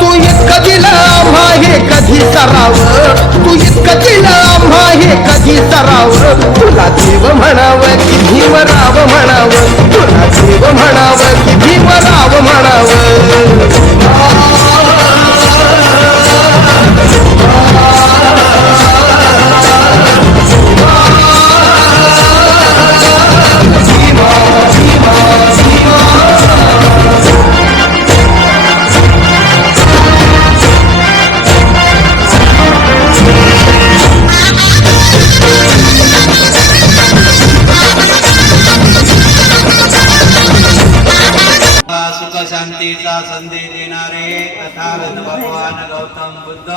तू इतकं दिलं आम्हा हे कधी सरावं, तू इतकं दिलं आम्हा हे कधी सरावं. तुला देव म्हणावं की भीमराव म्हणावं, तुला देव म्हणावं की भीमराव म्हणावं. सुख शांतीचा संदेश देणारे तथागत भगवान गौतम बुद्ध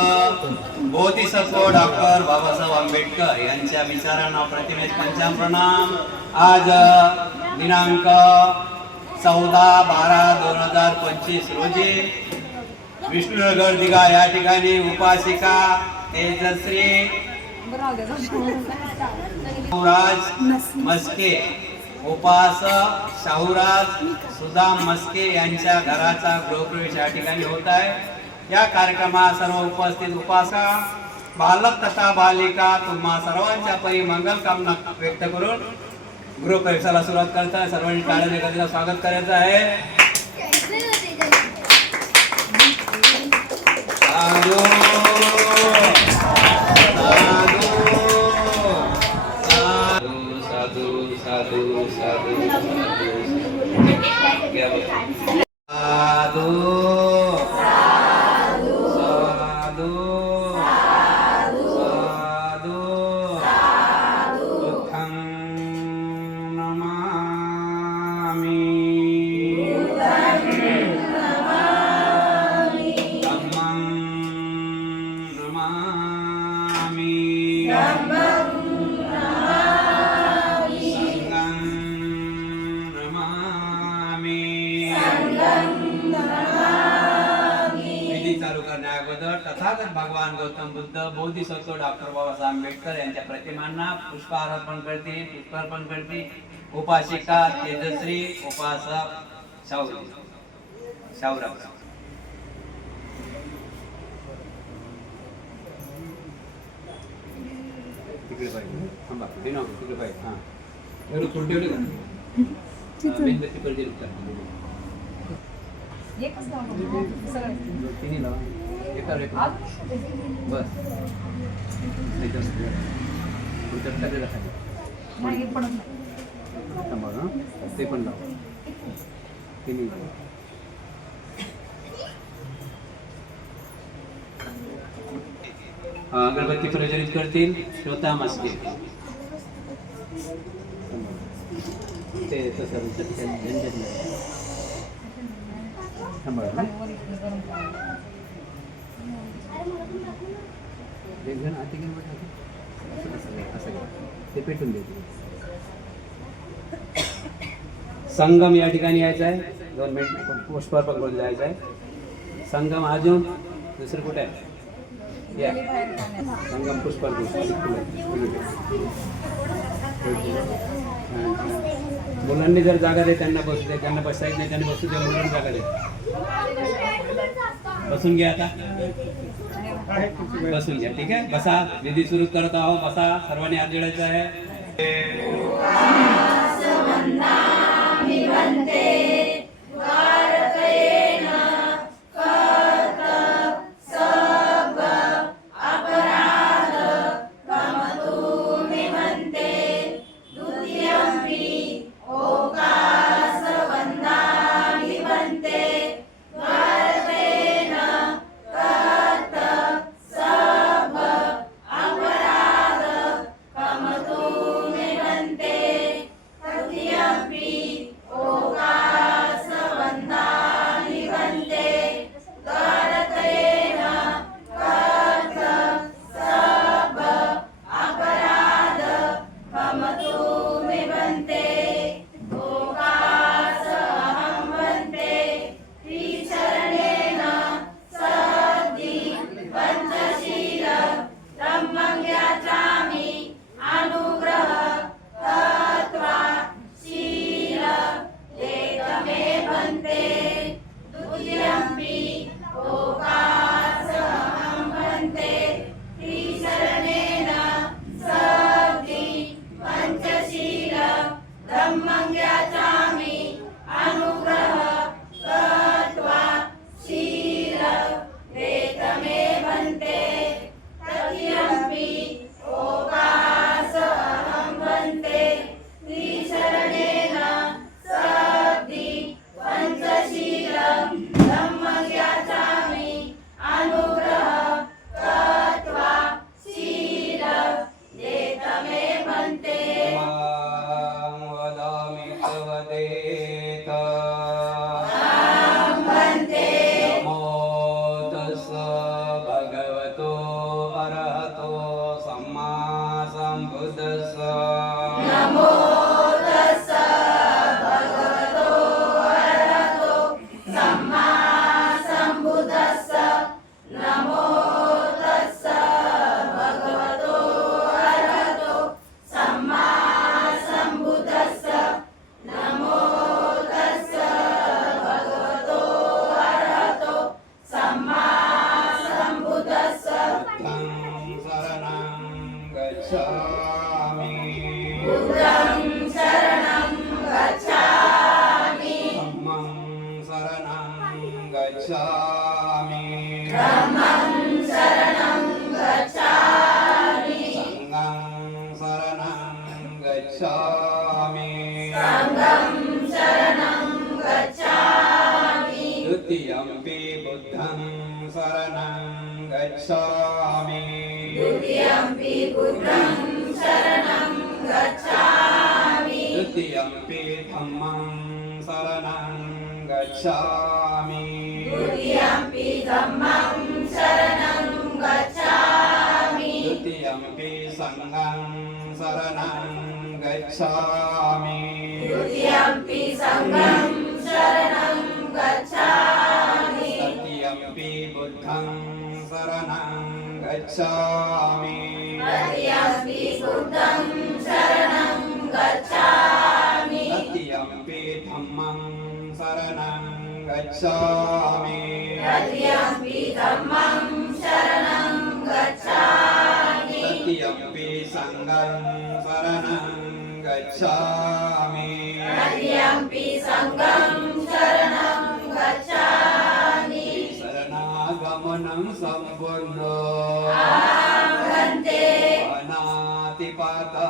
बोधिसत्व डॉक्टर बाबासाहेब आंबेडकर यांच्या विचारांना प्रतिमेस पंचाम प्रणाम. आज दिनांक 14/12/2025 रोजी विष्णुनगर दिघा या ठिकाणी उपासिका तेजश्री मस्के उपासक शाहूराज सुदाम मस्के यांच्या घराचा गृहप्रवेश या ठिकाणी होत आहे. या कार्यक्रमात सर्व उपस्थित उपासका बालक तथा बालिका तुम्हा सर्वांच्या परी मंगल कामना व्यक्त करून गृहप्रवेशाला सुरुवात करता. सर्वांनी टाळ्या वाजवून स्वागत करायचं आहे. तथागत भगवान गौतम बुद्ध बोधिसत्व डॉक्टर बाबासाहेब आंबेडकर यांच्या प्रतिमांना पुष्पहार अर्पण करतील. पुष्पार्पण करतील उपासिका तेजश्री उपासक शाहूराव. तिकडे पाहिजे थांबा तिकडे पाहिजे. हां एवढं थोडी एवढी मेणबत्ती पडते तिन्ही लावा बस ते पण लाव तिन्ही अगरबत्ती प्रज्वलित करतील श्रोता मस्के. ते तसं झंझट नाही. एक जण आधी घेऊन ते पेटून देते. संगम या ठिकाणी यायचं आहे. 2 मिनिट पुष्पार्पण करून जायचं आहे. संगम अजून दुसरं कुठे आहे या संगम पुष्पार्पण. मुलांनी जर जागा दे त्यांना बसू दे, ज्यांना बसायचं नाही त्यांना बसू द्या. मुलांना जागा दे. बसून घ्या आता बसून घ्या. ठीक आहे बसा. विधी सुरू करत आहोत. बसा. सर्वांनी हात जोडायचा आहे. सम्बुद्धस्स नमो तस्स भगवतो अरहतो सम्मा सम्बुद्धस्स नमो तस्स भगवतो अरहतो सम्मा सम्बुद्धस्स नमो तस्स भगवतो अरहतो सम्मा सम्बुद्धस्स बुद्धं शरणं गच्छामि बुद्धं शरणं गच्छामि धम्मं शरणं गच्छामि धम्मं शरणं गच्छामि संघं शरणं गच्छामि द्वितीयम्पि बुद्धं शरणं गच्छामि द्वितीयम्पि बुद्धं शरणं गच्छामि द्वितीयम्पि धम्मं शरणं गच्छामि द्वितीयम्पि धम्मं शरणं गच्छामि द्वितीयम्पि संघं शरणं गच्छामि द्वितीयम्पि संघं शरणं गच्छामि तृतीयम्पि बुद्धं शरणं गच्छामि तृतीयम्पि बुद्धं शरणं गच्छामि तृतीयम्पि धम्मं शरणं गच्छामि तृतीयम्पि धम्मं शरणं गच्छामि तृतीयम्पि संघं शरणं गच्छामि तृतीयम्पि संघं शरणं गच्छामि शरणागमनं सम्पूर्णो भवन्ते अनातिपाता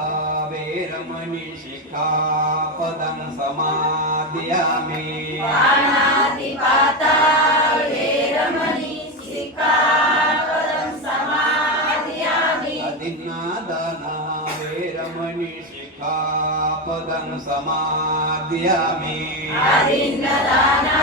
वेरमणि शिखापदं समादयामि पाणातिपाता वेरमणि सिक्खापदं समादयामि अदिन्नादाना वेरमणि शिखापदं समादयामि आदिन्नदाना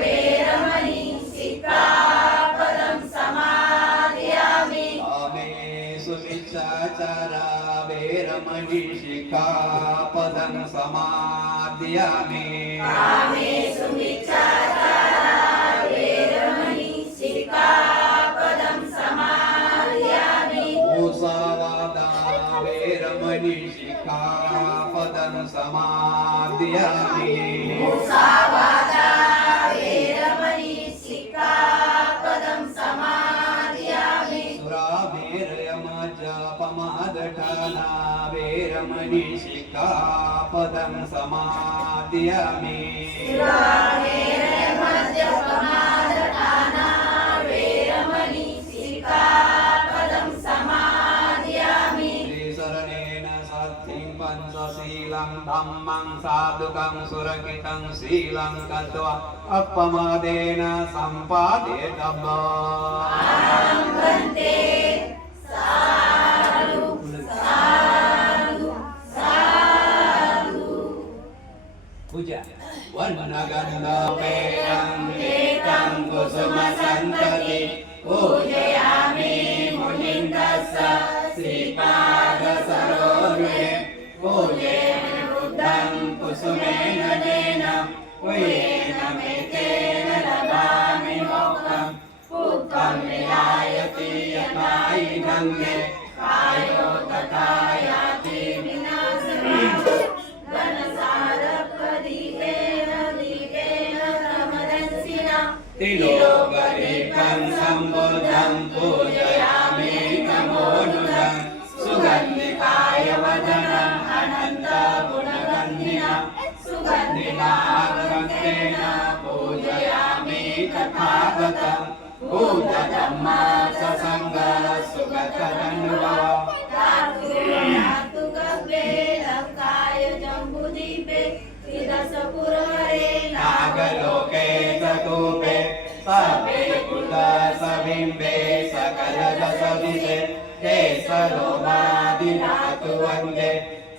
वेरमणि सिक्खापदं समादयामि कामेषु मिच्छाचारा वेरमणि शिखापदं समादयामि कामेषु मिच्छाचारा वेरमणि सिक्खापदं समादयामि मुसावादा वेरमणि शिखापदं समादयामि मुसावादा वेरमणि सिक्खापदं समादयामि सुरामेरयमजपमादठाना वेरमणि शिखापदं समादयामि शिवामेरमद्यपमादठाना वेरमणि सिक्खापदं समादयामि श्रीशरणेन सात्थिं पञ्चशीलं धम्मं साधुकं सुरक्षितं शीलं कृत्वा अपमादेन सम्पादयेतव्यम् भवन्ते साधु साधु साधु पूजा वर्णगन्धपेयं एकं कुसुमसन्तति पूजयामि मुनिन्दस्स श्रीपादसरोरुहे पूजयामि बुद्धं कुसुमेन तेन पुयेन मेतेन ददामि मोक्षं पुत्रं विनायति यथा गङ्गे कायो तथा याति विनाशनं घनसारप्रदीपेन दीपेन प्रमदंसिना त्रिलोकदीपं सम्बुद्धं पूजयामि नमोऽनुदं सुगन्धिकाय वदनम् अनन्तगुणगन्धिना सुगन्धिनागन्धेन पूजयामि तथागतं भूतधम्मा ससङ्ग सुगतरनुभव धातु गव्ये लङ्काय जम्बुदीपे त्रिदशपुरहरे नागलोके चतुपे सभे कुलसबिम्बे सकलदशदिशे ते सलोमादिनातु वन्दे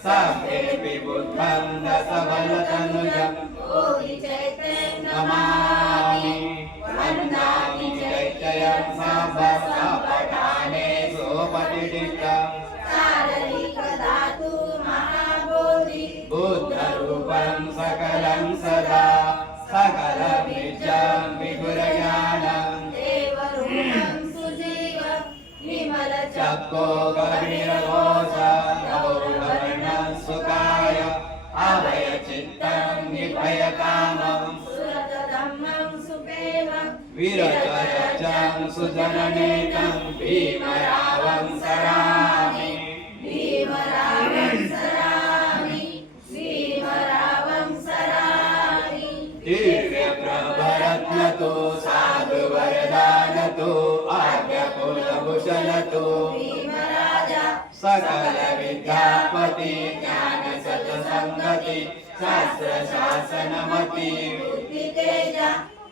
सभेऽपि बुद्धं दशबलतनुजं भोगि चैत्यं नमामि वन्दामि चैत्यं सबसपठाने सोपतिष्ठम् शारीरिक लक्को कबीर घोष गौरवर्णं सुखाय अभय चित्तं निभय कामं वीरचरचं सुजननेतं भीमरावं सरामि दिव्यप्रभरत्नतो साधुवरदानतो आज्ञकुलभूषणतो सकल विद्यापति ज्ञान सत्संगति शास्त्र शासनमति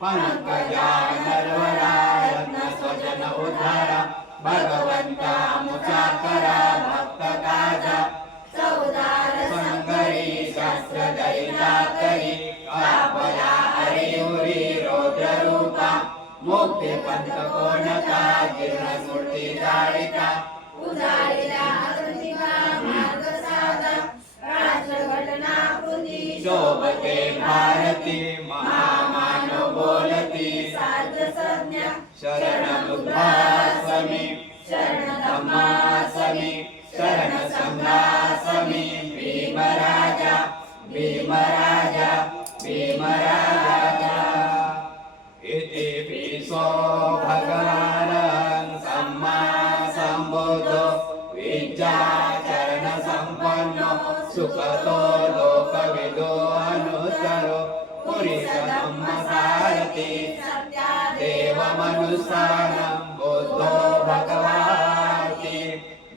पंकजानर्वरा रत्न स्वजन उद्धारा भगवंता मुचाकरा भक्त काजा संगरी शास्त्र दरिदातरी आपला हरियुरी रौद्र रूपा मुक्ती पंथ कोणता जीर्ण स्मृती जाळिका शोभते भारती महामानव बोलती शरण बुद्धासमी शरण धम्मासमी शरण संघासमी भीमराजा भीमराजा भीमराजा इति पिसो भगवान् सम्मा सम्बुद्धो विद्याचरण संपन्नो सुखतो लोकविदो अनुत्तरो पुरुष धम्मसारथि देवमनुसारं बुद्धो भगवाति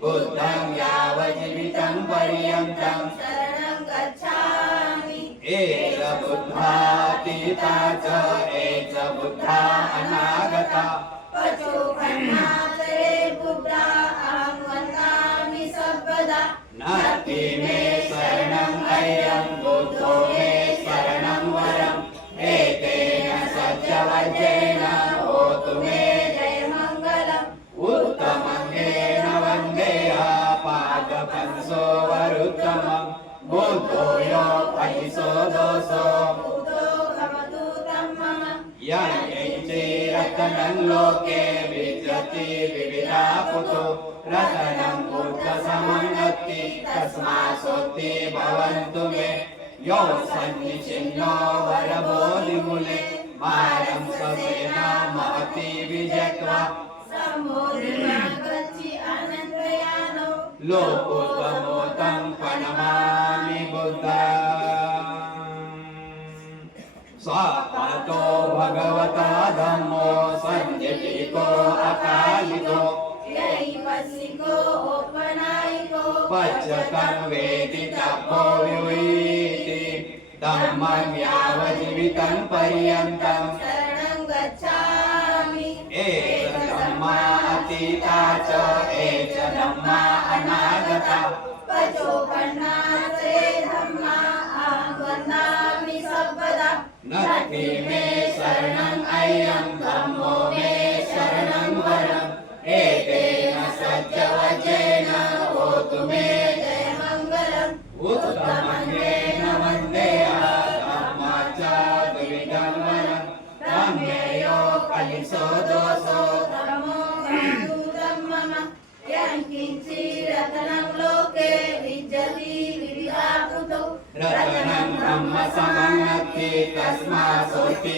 बुद्धं यावज्जीवितं पर्यन्तं एष बुद्धातीता च एष बुद्धा अनागता नास्ति मे शरणं अयं बुद्धो मे शरणं वरम् एतेन सत्यवचेन होतु मे उत्तमङ्गेन वन्देहा पादपंसो वरुत्तमम् बुद्धो यो परिसो दोषो यञ्चे रतनं लोके विद्यते विविधा पुतो रतनं बुद्धसमं नत्ति तस्मासोत्ति भवन्तु मे यो सन्निचिन्नो वरबोधिमूले मारं स्वसेना महती विजयत्वा लोकोत्तमोतं प्रणमामि बुद्धं स्वापातो भगवता धम्मो सञ्जयितो अकालितो पच्यतं वेदितपो विवीति धम्मं यावज्जीवितं पर्यन्तं एष धम्मा अतीता च एष धम्मा अनागता नत्ति मे शरणं अयं धम्मो मे शरणं वरम् एतेन सत्यवचेन होतु मे उत्तमङ्गेन वन्देहा धम्माचार्यविदं वरम् धम्मेयो कलिसो दोषो रतनं ब्रह्म समन्नति तस्मासोति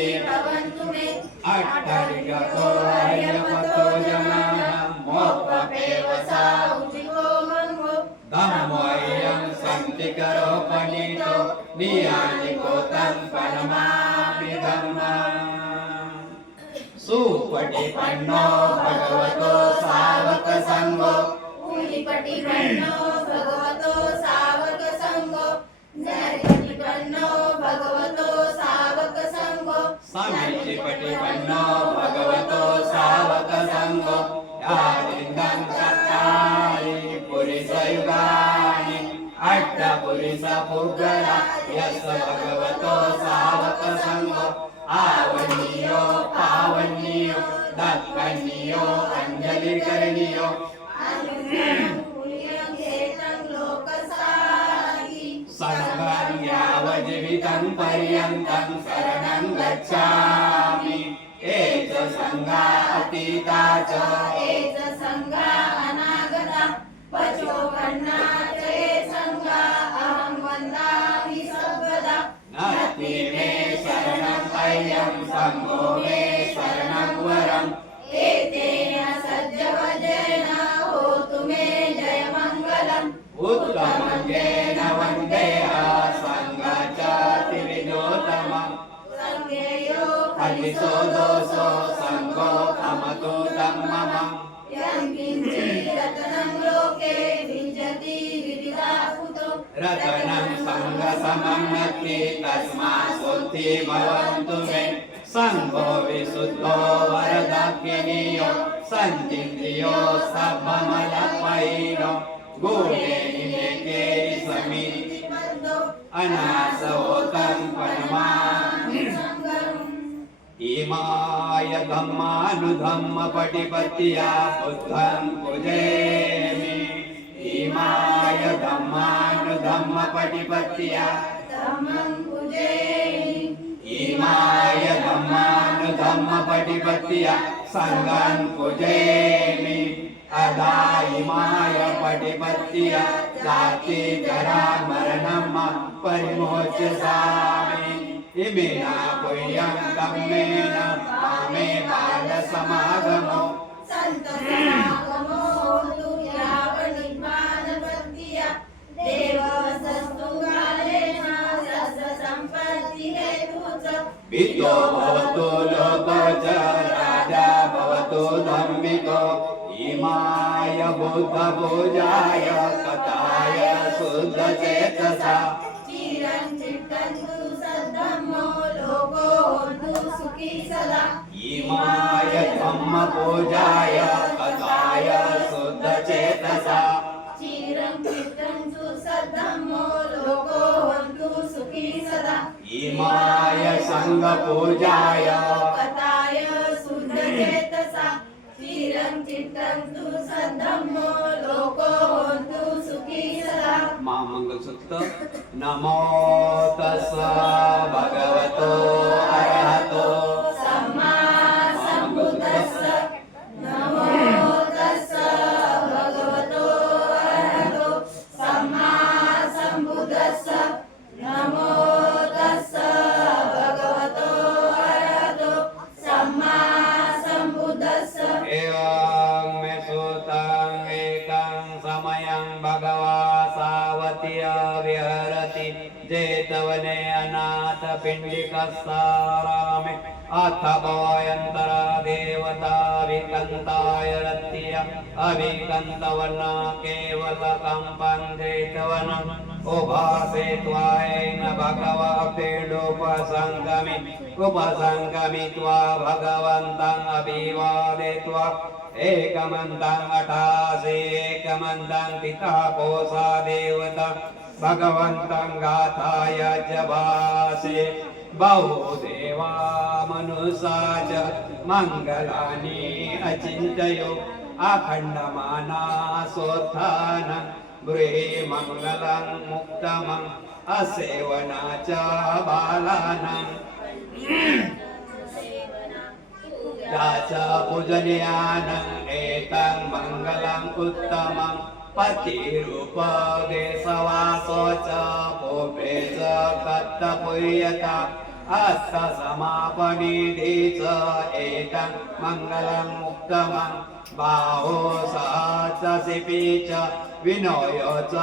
अट्टरिगतो हर्यपतो जनानां मोक्षपेवसा धम्मोऽयं सन्तिकरो पणितो नियानिको तं परमापि धम्मम् सुपटिपन्नो भगवतो सावक संगो समीचिपटिपन्नो भगवतो सावक संगो यादिन्दं चत्तारि पुरुषयुगानि अट्टपुरुषपुगला यस्य भगवतो सावक संगो आवनीयो पावनीयो दत्तनीयो अंजलिकरणीयो संघं यावज्जीवितं पर्यन्तं शरणं गच्छामि एष संघा अतीता च उत्तमज्ञेन वन्देहा सङ्घाचा त्रिविधोत्तमम् संज्ञेयो हरिसो दोषो सङ्गो अमतो धम्ममम् यत्किञ्चिरत्नं लोके विञ्चति विविधाकुतो रतनं सङ्गसमन्नति तस्मात् शुद्धि भवन्तु मे सङ्गो विशुद्धो वरदाकिनीयो सञ्चिन्द्रियो सभमलपैनो गुणे निलेके समिति मन्दो अनासोतं परमा इमाय धम्मानुधम्मपटिपत्या बुद्धं पूजयामि इमाय धम्मानुधम्मपटिपत्या धम्मं पूजयामि इमाय धम्मानुधम्मपटिपत्या सङ्गं पूजयामि अदा इमाय पटिपत्या जाति जरा मरणं परिमोचयामि इमेना पुण्यं धम्मेन मामे बालसमागमो सन्तसमागमो होतु यावनिर्माणपत्या देवसस्तुकालेन सस्यसम्पत्तिहेतु च पितो भवतु लोको च राजा भवतु धम्मिको इमाय बुद्धपूजाय कथाय शुद्धचेतसा चिरं चित्तन्तु सद्धम्मो लोको होतु सुखी सदा इमाय धम्मपूजाय कथाय शुद्धचेतसा चिरं चित्तन्तु सद्धम्मो लोको होतु सुखी सदा इमाय सङ्गपूजाय कथाय शुद्धचेतसा चिरं चित्तन्तु सद्धम्मो लोको होतु सुखी सदा महामंगलसूत्र नमो तस्स भगवतो अरहतो सम्मा सम्बुद्धस्स नमो तस्स भगवतो अरहतो सम्मा सम्बुद्धस्स नमो तस्स भगवतो अरहतो सम्मा सम्बुद्धस्स एवं मे सुतं एकं समयं भगवा सावतीय विहरति जेतवने अनाथ पिण्डिकस्सारामे अथ भवयन्तरा देवता विकन्ताय रत्य अभिकन्तवना केवलकम्पं जेतवनम् उभासे त्वायेन भगवा उपसङ्गमित्वा भगवन्तम् अभिवादयित्वा एकमन्तं अठासे एकमन्तं पिता कोसा देवता भगवन्तं गाथाय च भासे बहुदेवा मनुषा च मङ्गलानि अचिन्तयो अखण्डमानासोत्थानं गृहे मङ्गलं मुक्तमम् असेवना च बालानां याच पूजनीयानं एतं मङ्गलम् उत्तमं पतिरूपदेशवासो च पोपे च कर्तव्यता अस्तसमापनिधि च एतं मङ्गलम् उत्तमं बाहो सहस्रशिपि च विनय च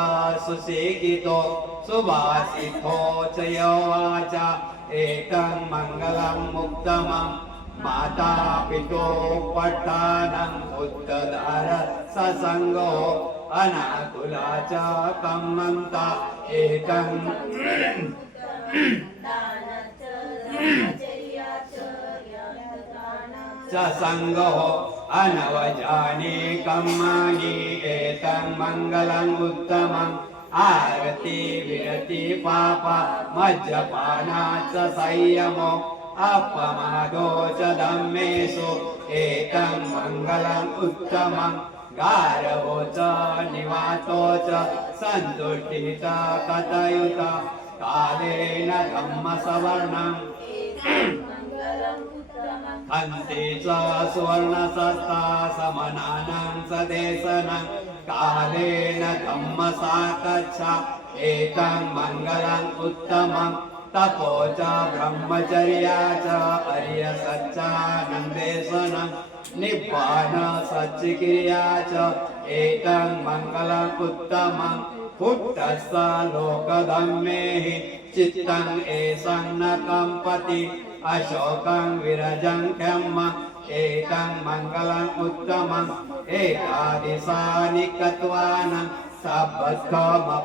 सुशिक्षितो सुभाषितो च यौवाच एतं मङ्गलम् उत्तमम् माता पितो पट्टानं उत्तदार ससङ्गो अनाकुला च कम्मन्ता एतं च सङ्गो अनवजाने कम्मानि एतं मङ्गलम् उत्तमम् आरति विरति पाप मज्जपाना च संयमो अपमादो च धम्मेषु एतं मङ्गलम् उत्तमम् गारवो च निवातो च सन्तुष्टि च कथयुत कालेन धम्मसवर्णम् हन्ति च सुवर्णसस्ता समनानं सदेशनं कालेन धम्मसाकच्छा एतं मङ्गलम् उत्तमम् तपो च ब्रह्मचर्या च अर्यसच्चानन्देशनं निब्बाण सच्चिक्रिया च एतं मङ्गलम् उत्तमं पुट्टस्स लोकधम्मेहि चित्तं एषं न कम्पति अशोकं विरजं क्षम्म एतं मङ्गलम् उत्तमम् एतादृशानि कत्वानं सब्बद्धमपराजिता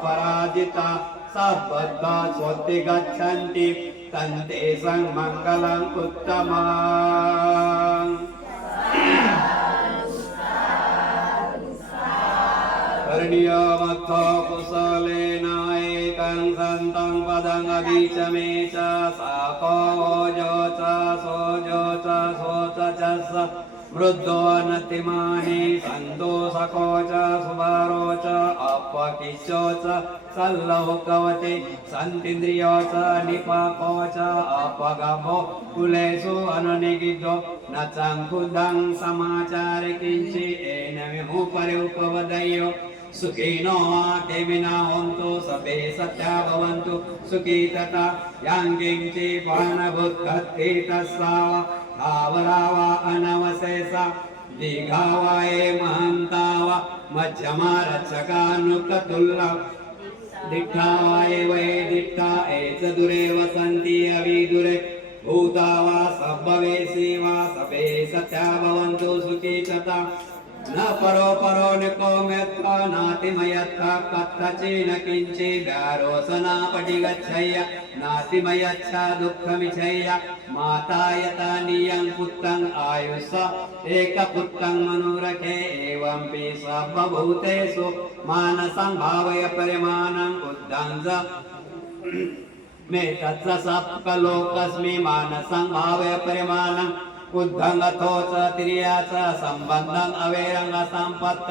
सब्बद्धा स्वस्ति गच्छन्ति तन्तेषां मङ्गलम् उत्तमम् कर्ण्यमत्थ कुशलेन एकं सन्तं पदं अभीचमे च साको जो च सो च च स वृद्धो नतिमानि सन्तोषको च सुबारो च अपकिशो च सल्लौकवति सन्तीन्द्रियो च निपाको च अपगमो कुलेषु अनुनिगिद्धो न चङ्कुदं समाचारे किञ्चि येन विमुपरि उपवदयो सुखिनो केमिना होन्तु सभे सत्या भवन्तु सुखी तथा यां किञ्चि पानभुत्कत्ति तस्सा धावरावा अनवशेषा दीघावाये महन्तावा मध्यमा रक्षकानुकतुल्ला दिट्ठावाये वै दिट्ठा एच दुरे वसन्ति अविदुरे भूतावा सब्भवेसि वा सभे सत्या भवन्तु सुखी तथा न परो परो निको मेत्था नाति मयत्था कथचिन किंचि व्यारोसना पटिगच्छय्य नाति मयच्छा दुःखमिच्छय्य माता यता नियं पुत्तं आयुष एक पुत्तं मनोरखे एवं पि सर्वभूतेषु मानसं भावय परिमाणं बुद्धं च मे तत्र सप्कलोकस्मि मानसं भावय परिमाणं उद्धंगथो च तिर्या च संबंधं अवेरंग संपत्त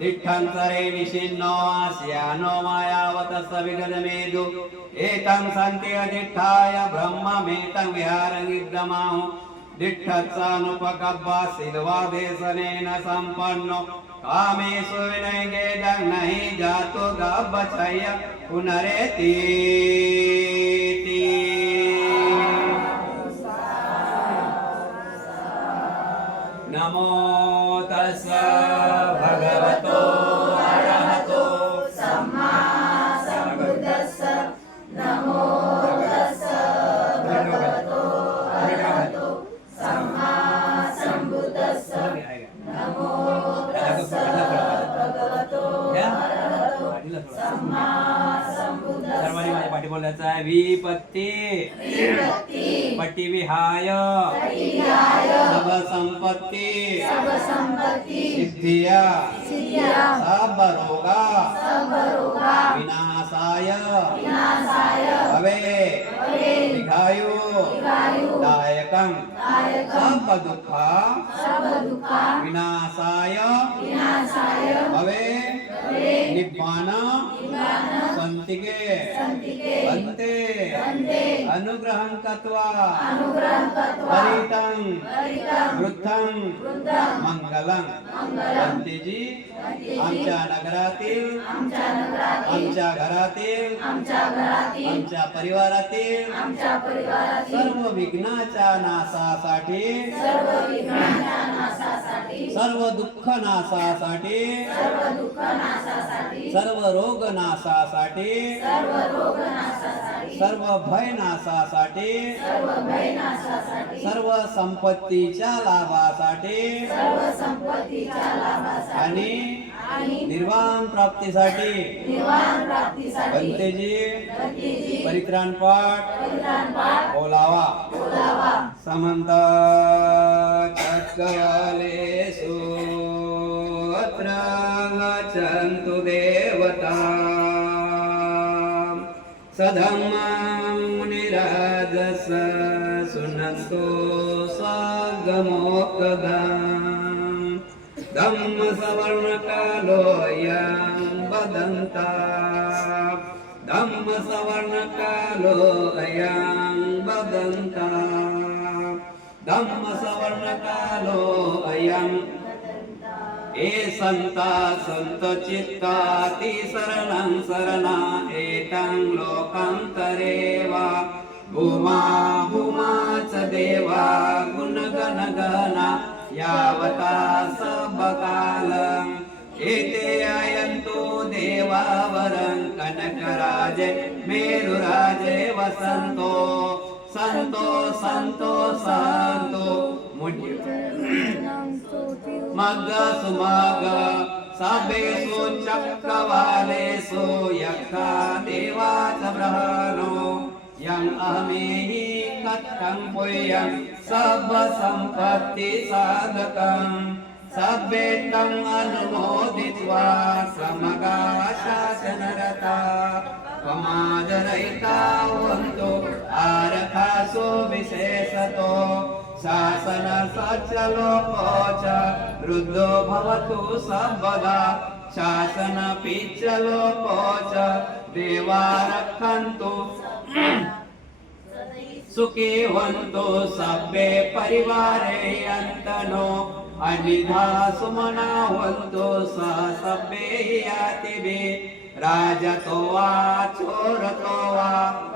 दिठं सरे निशिन्नो आस्यानो मायावत सविगदमेदु एतं सन्ति अधिष्ठाय ब्रह्ममेतं विहारङ्गिद्दमाहु दिठत्सानुपगब्बा सिद्धादेशनेन सम्पन्नो कामेषु विनयगेदं नहि जातो गब्बचय्य पुनरेति नमो तस्स भगवतो अरहतो सम्मा सम्बुद्धस्स नमो तस्स भगवतो अरहतो सम्मा सम्बुद्धस्स नमो तस्स भगवतो अरहतो सम्मा सम्बुद्धस्स सर्वांनी माझ्या पाठी बोलायचं आहे विपत्ती पट्टी विहाय सब संपत्ती सिद्धिया सब रोगा विनाशाय भवे दीर्घायु दायकं सब दुःखा विनाशाय भवे निब्बाण संतिके अन्ते अनुग्रहं कृत्वा परितं वृद्धं मंगलं अंतेजी आमच्या नगरातील आमच्या घरातील आमच्या परिवारातील सर्व विघ्नाच्या नाशासाठी सर्व दुःख नाशासाठी सर्व रोग नाशासाठी सर्व भय नाशासाठी सर्व संपत्तीच्या लाभासाठी आणि निर्वाण प्राप्तीसाठी बंतेजी परित्राण पाठ बोलावा समंत चक्रवालेषु अत्र गच्छन्तु देवता सधम्मं मुनिराजस सुनन्तो सगमोक्तदाम् धम्म सवर्णकालोऽयं वदन्ता धम्म सवर्णकालोऽयं वदन्ता धम्म सवर्णकालोऽयं ए संता संत चित्ताति शरणं शरणा एतं लोकान्तरेवा भूमा भूमा च देवा गुणगणगणा यावता सबकालम् एते आयन्तु देवावरं कनकराजे मेरुराजे वसन्तो संतो संतो संतो मग्ग सुमग्ग सभेषु चक्रवालेषु यक्षा देवाच ब्रह्मणो यं अहमेहि कथं पुयं सर्वसम्पत्ति साधकं सभ्येतं अनुमोदित्वा समगाशासनरता त्वमादरयिता वन्तु आरखासु विशेषतो शासन सच्चलोको च रुद्धो भवतु सर्वदा शासन पिच्चलोको च देवा रक्षन्तु सुखी वन्तु सभ्ये परिवारे अन्तनो अनिधा सुमना वन्तु स सभ्ये यातिभिः राजतो वा चोरतो वा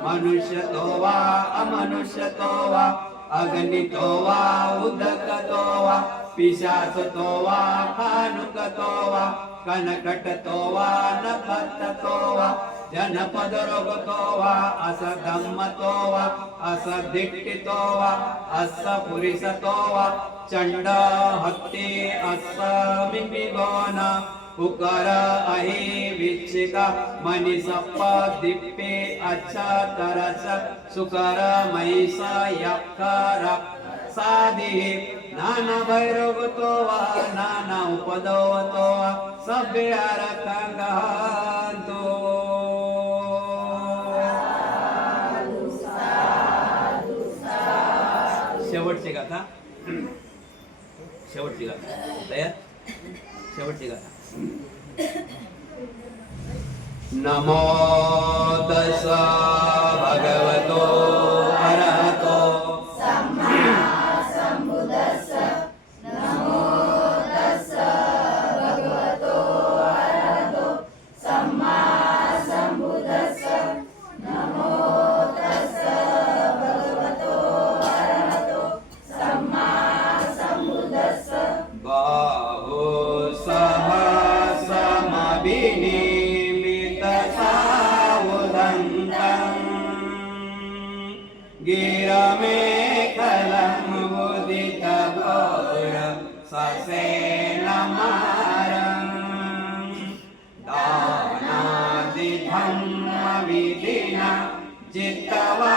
मनुष्यतो वा अमनुष्यतो वा अगणितो वा उदकतो वा पिशाचतो वा खानुकतो वा कनकटतो वा नपततो वा जनपदरोगतो वा असधम्मतो वा असदिष्टितो वा असपुरिसतो वा चंड हत्ती असमिगोन उकर अहि विच्छिका मणिसप्प दिप्पे अच्छा तरस सुकर महिष यक्कर साधि नाना भैरवतो वा नाना उपदवतो वा सभ्य अरकंगहंतो शेवटची गाथा शेवटची गाथा तयार शेवटची गाथा नमो तस्स भगवतो अरहतो गिरमेखलं मुदितगौर ससेनमारं दानादिधम्मविधिना चित्तवा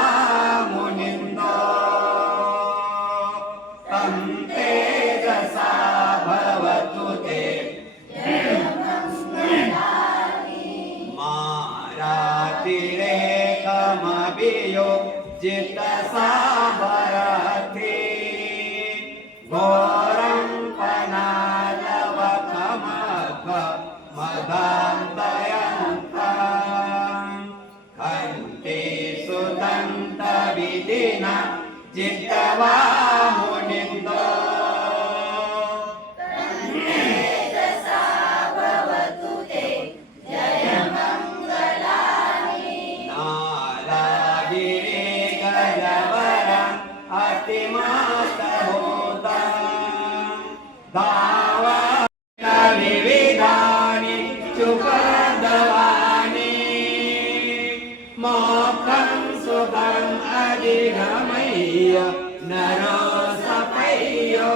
मुनिन्दो तं तेजसा भवतु ते मारातिरेकमभियो चित्तसा भरति घोरं पनालवकमघ मदान्तयन्तं हन्ति सुदन्तविधिना चित्तवा मुनिन्दो विविधानि चुपदवानि मोक्षं सुखम् अधिगमय्य नरो सपय्यो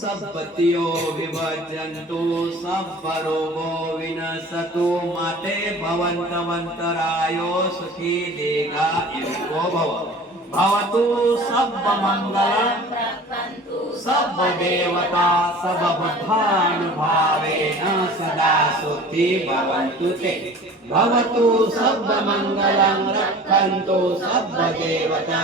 सपत्यो विभजन्तु सब्बरोगो विनशतु माते भवन्तवन्तरायो सुखी दीर्घायुको भव भवतु सब्बमङ्गलं सब्बदेवता सबबुद्धानुभावेन सदा सुखी भवन्तु ते भवतु सब्बमङ्गलं रक्षन्तु सब्बदेवता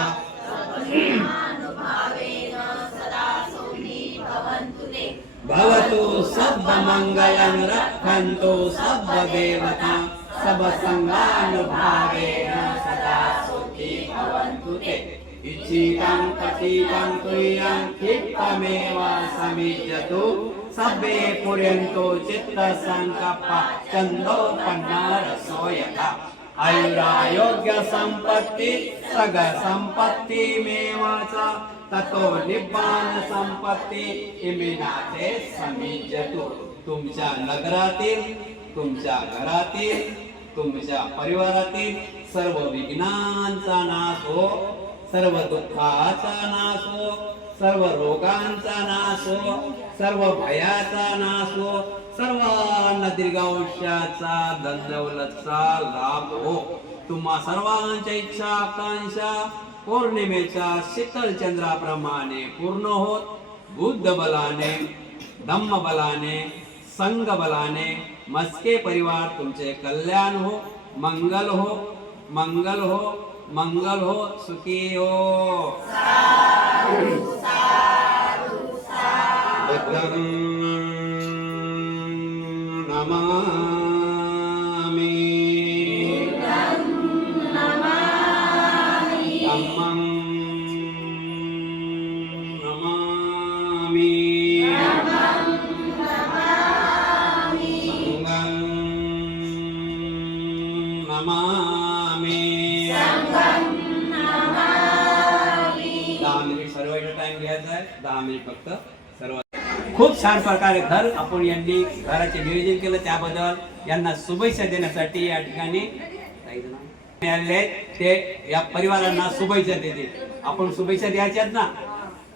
भवतु सब्बमङ्गलं रक्षन्तु सब्बदेवता सबसङ्गानुभावेन सदा सुखी भवन्तु ते इच्छितं पतितं तुयं चित्तमेव समिज्यतु सभ्ये पुर्यन्तो चित्तसङ्कप्पा चन्दोपन्नरसो यथा आयुरायोग्य संपत्ती सग संपत्ती मेवाचा ततो निब्बान संपत्ती इमिनाते समिजतु. तुमच्या नगरातील, तुमच्या घरातील, तुमच्या परिवारातील सर्व विघ्नांचा नाश हो, सर्व दुःखाचा नाश हो, सर्व रोगांचा नाश हो, सर्व भयाचा नाश हो, सर्वांना दीर्घायुष्याचा धनदौलतचा लाभ हो. तुम्हा सर्वांच्या इच्छा आकांक्षा पौर्णिमेच्या शीतल चंद्राप्रमाणे पूर्ण होत. बुद्ध बलाने, धम्म बलाने, संघ बलाने मस्के परिवार तुमचे कल्याण हो, मंगल हो, मंगल हो, मंगल हो, सुखी हो. बुद्धं नमामि, धम्मं नमामि, संघं नमामि. 10 मिनिट सर्वांचा टाइम घ्यायचा आहे. 10 मिनिट फक्त सर्व. खूप छान प्रकारे घर आपण यांनी घराचे नियोजन केलं, त्याबद्दल यांना शुभेच्छा देण्यासाठी या ठिकाणी मिळालेले आहेत. ते या परिवारांना शुभेच्छा देते. आपण शुभेच्छा द्यायच्यात ना,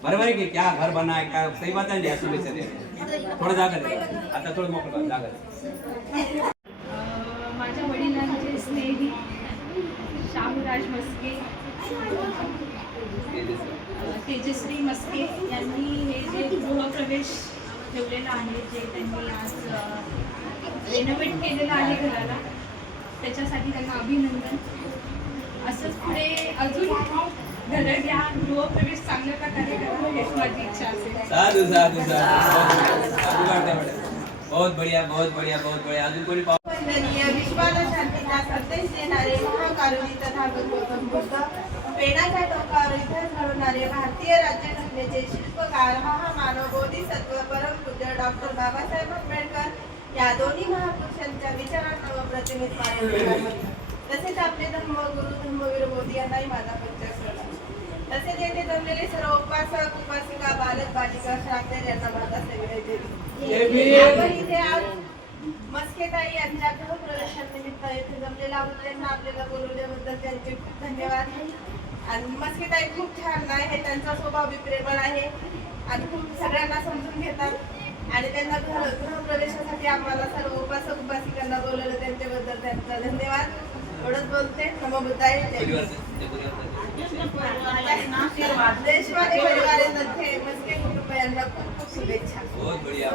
बरोबर आहे की क्या घर बनाय का सही बात आहे. या शुभेच्छा द्या. थोडं जागा दे, आता थोडं मोकळं जागा दे. माझ्या वडिलांचे स्नेही शाहूराज मस्के, तेजश्री मस्के यांनी हे जे गृहप्रवेश ठेवलेला आहे, जे त्यांनी आज रेनोव्हेट केलेलं आहे घराला, त्याच्यासाठी त्यांना अभिनंदन. असंच पुढे अजून घरं घ्या, गृहप्रवेश चांगल्या प्रकारे करा, हेच माझी इच्छा असेल. साधू साधू साधू. बहुत बढ़िया, बहुत बढ़िया, बहुत बढ़िया. अजून कोणी पाहू? वंदनीय विश्वाला शांतीचा संदेश देणारे महाकारुणी तथागत गौतम बुद्ध, पेनाच्या टोकावर इथे घडवणारे भारतीय राज्यघटनेचे शिल्पकार महामानव बोधिसत्व परमपूज्य डॉक्टर बाबासाहेब आंबेडकर या दोन्ही महापुरुषांच्या विचारांना व प्रतिनिधित्वाने तसेच आपले धर्मगुरु धर्मवीर मोदी यांनाही माझा परिचय करतो. तसेच येथे जमलेले सर्व उपासक उपासिका बालक बालिका श्रावक यांना माझा सेवेची आपण इथे आज मस्केताई यांच्या गृहप्रवेशानिमित्त येथे जमलेला आहोत. त्यांना आपल्याला बोलवल्याबद्दल त्यांचे खूप धन्यवाद. आणि मस्केताई खूप छान आहे, त्यांचा स्वभाव प्रेमळ आहे आणि खूप सगळ्यांना समजून घेतात. आणि त्यांना गृहप्रवेशासाठी आम्हाला सर्व उपासक उपासिकांना बोलवलं, त्यांच्याबद्दल त्यांचा धन्यवाद. एवढंच बोलते. नमो बुद्धाय. देशवादी परिवारामध्ये मस्के कुटुंबियांना खूप खूप शुभेच्छा. बहुत बढ़िया.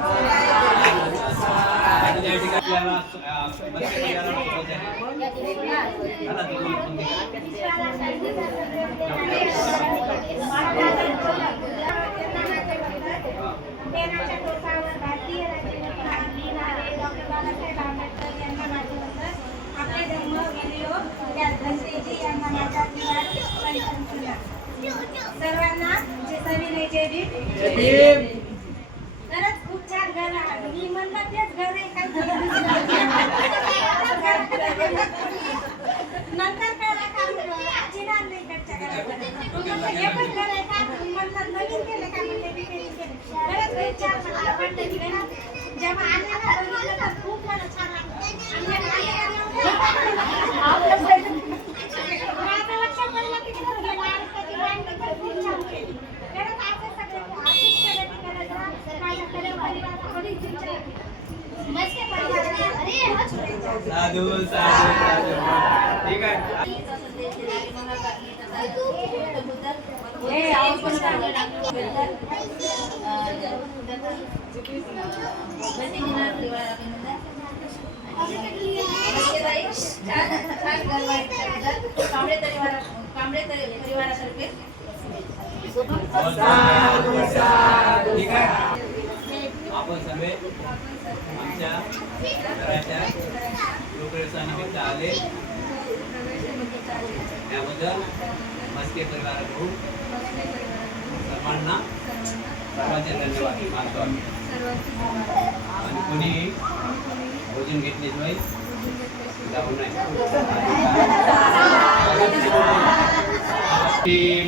पेनाच्या टोकावर भारतीय राज्यघटना लिहिणारे डॉक्टर बाबासाहेब आंबेडकर यांना माझे वंदन. आपले धर्मवीर या धनतेजी यांना माझा परिसंचना. सर्वांना जे सविनय जय भीम. खरंच खूप छान घर आहे. मी म्हणलं तेच घर आहे का नंतर कळलं का चिनार नाही इकडच्या घराकडे. हे पण घर आहे का म्हणतात नवीन केले का म्हणते मी केले. खरंच खूप छान मला वाटतं की ना जेव्हा आल्याला बघितलं तर खूप मला छान वाटतं. माझं लक्षात पडलं की महाराष्ट्राची बांधणी पण खूप छान केली. खरंच असं सगळे आर्थिक प्रगती करत राहा. माझ्या खऱ्या परिवाराकडे मस्के परिवाराला साधू साधू. ठीक आहे. परिवारातर्फे ठीक आहे. आपण सगळे आमच्या घराच्या गृहप्रवेशानिमित्त आले, त्याबद्दल मस्के परिवाराकडून सर्वांना सर्वांचे धन्यवाद मानतो आम्ही. आणि कोणी भोजन घेतले नाही जाऊ नये.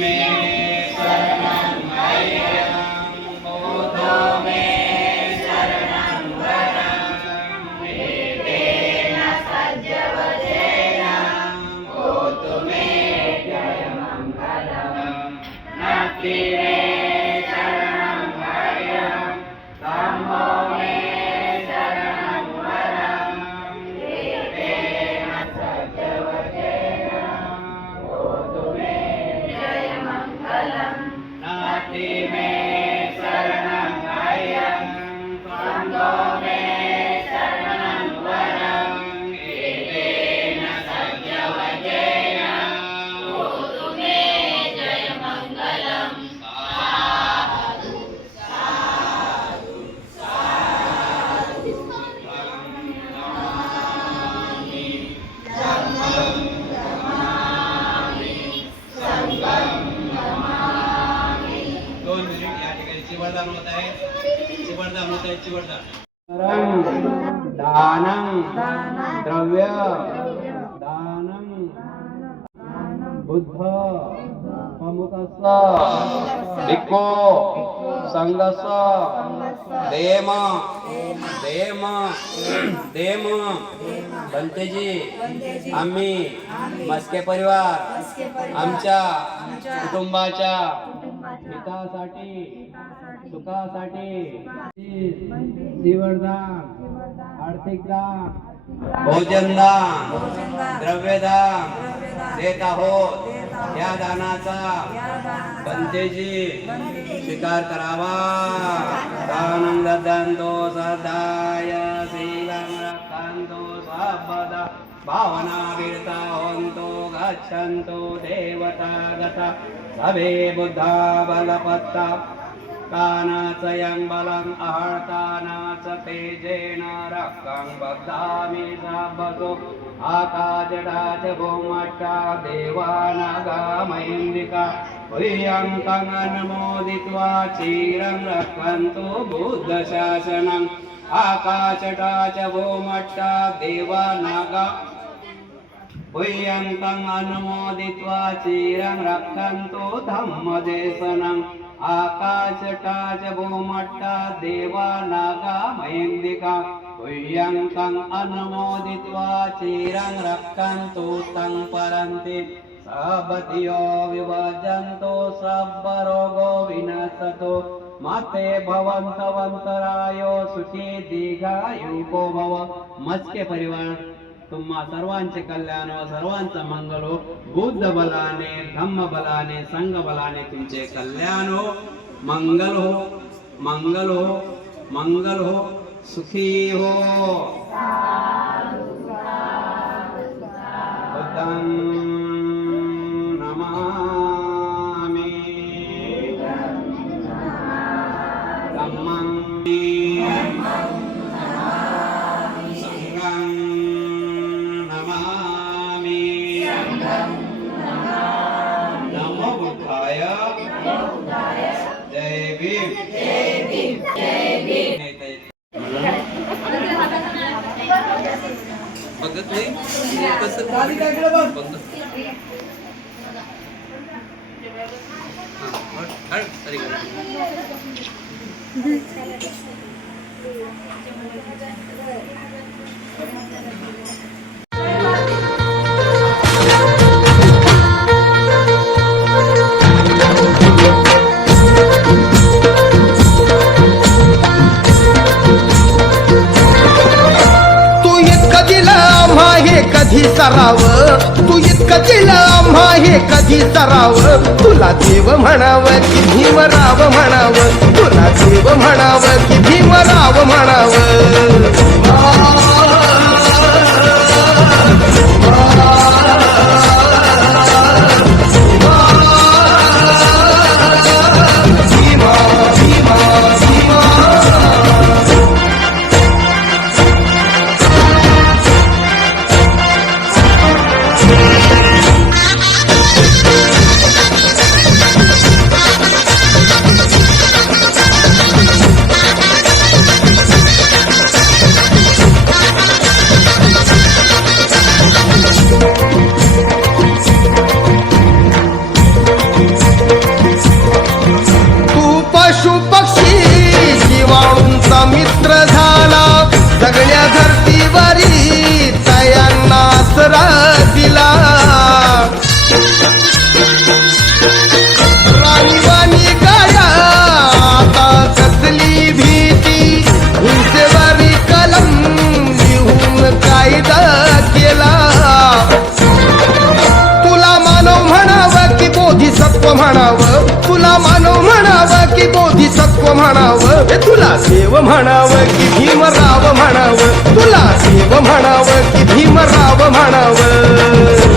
मे शरणं मह्यं बुद्धो मे शरणं वरं वेदेन सज्जवचेन होतु मे जयमङ्गलम्. नास्ति मे शरणं मह्यं धम्मो मे शरणं वरं वेदेन सज्जवचेन होतु मे जयमङ्गलम्. नास्ति मे शरणं मह्यं सङ्घो मे शरणं वरं वेदेन सज्जवचेन होतु मे जयमङ्गलम्. दोन मिनिट या ठिकाणी चिवरदान होत आहे. चिवरदान होत आहे. चिवरदान. दानं द्रव्य दानं बुद्ध प्रमुखस्य भिक्खो संघस्य देम देम देम बंतेजी आम्ही मस्के परिवार आमच्या कुटुंबाच्या हितासाठी सुखासाठी जीवनदान आर्थिक दान भोजनदान द्रव्यदान देत आहोत. या दानाचा बंतेजी स्वीकार करावा. दानं ददान्तो सदाय शीलं रक्षन्तो सर्वदा भावना विरता होन्तो गच्छन्तो देवता गता सभे बुद्धा बलपत्ता कानाच यं बलं अहर्तानाच तेजेन रक्तं बद्धामि साबतो आकाशडाच भूमट्टा देवानागामैन्दिका प्रियङ्कं अनुमोदित्वा चिरं रक्षन्तु बुद्धशासनम्. आकाशडाच भूमट्टा देवानागा प्रियङ्कं अनुमोदित्वा चिरं रक्षन्तु धम्मदेशनम्. आकाशटाच भूमट्टा देवानागा महेन्दिका प्रियङ्कं अनुमोदित्वा चिरं रक्षन्तु तं परन्ति. सबधियो विभजन्तो सर्वरोगो विनशतो माते भवन्तवन्तरायो सुखी दीर्घायुको भव. मस्के परिवार तुम्हा सर्वांचे कल्याण व सर्वांचं मंगल हो. बुद्ध बलाने धम्म बलाने संघ बलाने तुमचे कल्याण हो. मंगल हो मंगल हो मंगल हो. सुखी हो. बुद्धं नमामि धम्मं संघं नमामि. नमो बुद्धाय. जय भीम. बघत नाही कसं बघ. कधी सराव तू इतकं दिलं आम्हा हे कधी सराव. तुला देव म्हणावं की भीमराव म्हणावं. तुला देव म्हणावं की भीमराव म्हणावं. राणीवाणी काया आता कसली भीती हिंसेवारी कलम लिहून कायदा केला तुला मानव म्हणावं की बोधिसत्व म्हणावं तुला मानव म्हणावं की बोधिसत्व म्हणावं हे तुला देव म्हणावं की भीमराव म्हणावं तुला देव म्हणावं की भीमराव म्हणावं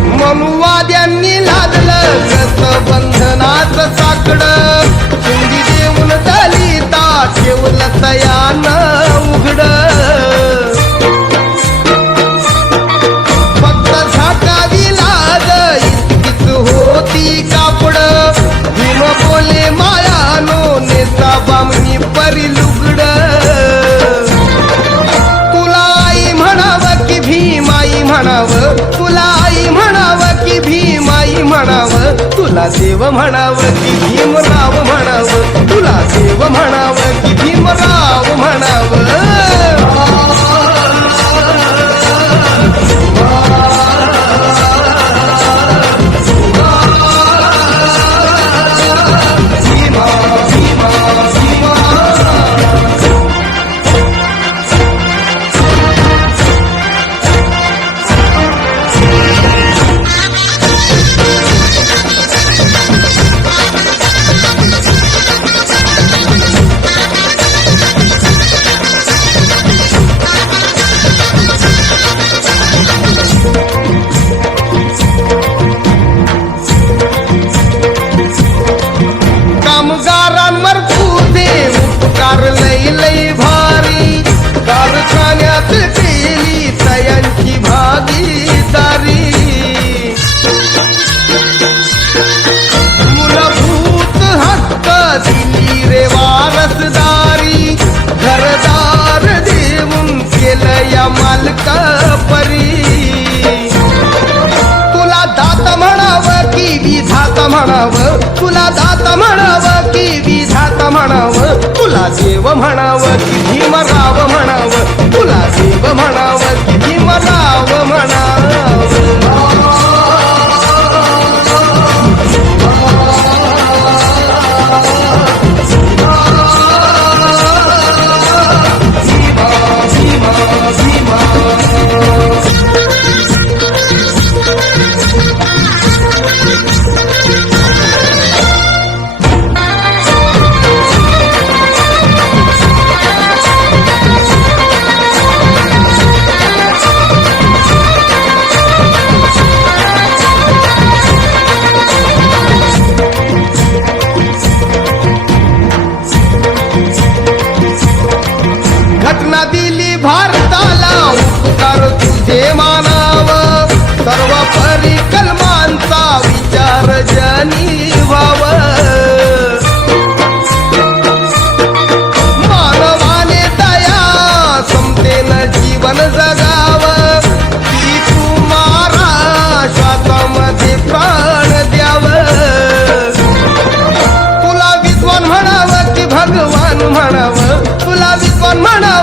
मनुवाद्यांनी लादलं बंधनाचं साकडं चिंदी देऊन दलिता ठेवलं तयानं उघड फक्त झाकावी लाज इतकीच होती कापड भीम बोले मायानो नेता बामणी परी लुगड तुला आई म्हणावं की भीमाई म्हणावं तुला आई म्हणावं की भीमाई म्हणावं तुला देव म्हणावं की भीमराव म्हणावं तुला देव म्हणावं की भीमराव म्हणावं कामगारांवर तुझे उपकार लई लई भारी कारखान्यात केली तयांची भागीदारी मूलभूत हक्क दिली रे वारसदारी घरदार देऊन केलं या मालका परी तुला दात म्हणावं की विधाता म्हणावं तुला दात म्हणावं की विधाता म्हणावं तुला देव म्हणावं की भीमराव म्हणावं तुला देव म्हणावं की भीमराव म्हणावं घटना दिली भारताला उपकार तुझे मानावं सर्व परिकल्मांचा विचार जनी व्हावं मानवाने दया समतेनं जीवन जगावं ती तू मारा श्वासामध्ये प्राण द्यावं तुला विद्वान म्हणावं की भगवान म्हणावं तुला विद्वान म्हणावं